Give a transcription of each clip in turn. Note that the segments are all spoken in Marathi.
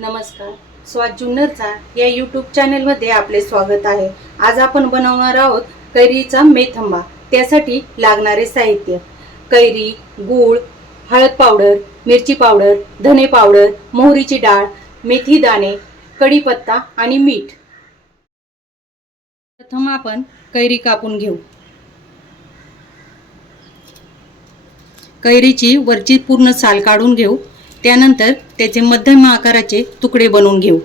नमस्कार. स्वाद जुन्नरचा या यूट्यूब चॅनलमध्ये आपले स्वागत आहे. आज आपण बनवणार आहोत कैरीचा मेथंबा. त्यासाठी लागणारे साहित्य. कैरी गूळ हळद पावडर मिरची पावडर धने पावडर मोहरीची डाळ मेथी दाणे कढीपत्ता आणि मीठ. प्रथम आपण कैरी कापून घेऊ. कैरीची वरची पूर्ण साल काढून घेऊ. त्यानंतर त्याचे मध्यम आकाराचे तुकडे बनवून घेऊ.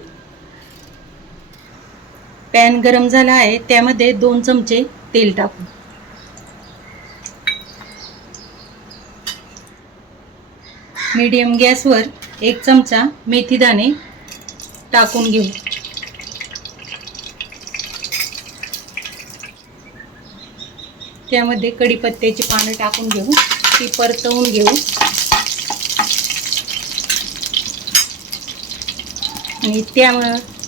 पॅन गरम झाला आहे त्यामध्ये दोन चमचे तेल टाकू. मीडियम गॅसवर एक चमचा मेथी दाणे टाकून घेऊ. त्यामध्ये कढीपत्त्याची पानं टाकून घेऊ ती परतवून घेऊ. आणि त्या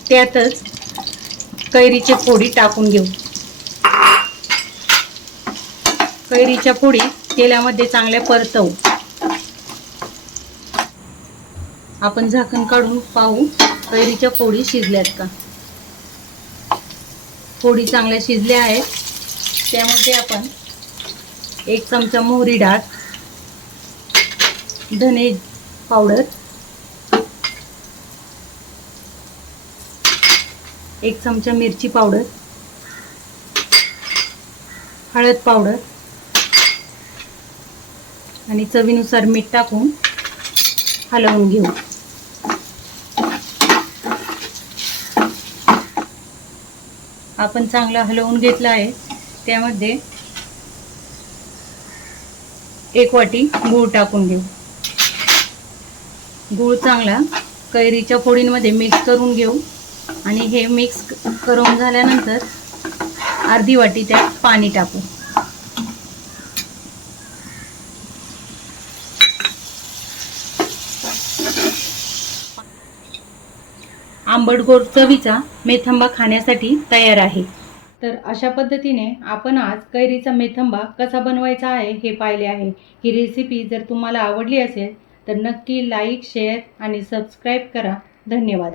त्यातच कैरीची फोडी टाकून घेऊ. कैरीच्या फोडी तेलामध्ये चांगल्या परतवू. आपण झाकण काढून पाहू कैरीच्या फोडी शिजल्यात का. फोडी चांगल्या शिजल्या आहेत. त्यामध्ये आपण एक चमचा मोहरी डाळ धने पावडर एक चमचा मिरची पावडर हळद पावडर आणि चवीनुसार मीठ टाकून हलवून घेऊ. आपण चांगला हलवून घेतला आहे त्यामध्ये एक वाटी गूळ टाकून घेऊ. गूळ चांगला कैरीच्या फोडींमध्ये मिक्स करून घेऊ. आणि हे मिक्स करून झाल्यानंतर अर्धी वाटी त्यात पाणी टाकू. आंबटगोड चवीचा मेथंबा खाण्यासाठी तयार आहे. तर अशा पद्धतीने आपण आज कैरीचा मेथंबा कसा बनवायचा आहे हे पाहिले आहे. ही रेसिपी जर तुम्हाला आवडली असेल तर नक्की लाईक शेअर आणि सबस्क्राईब करा. धन्यवाद.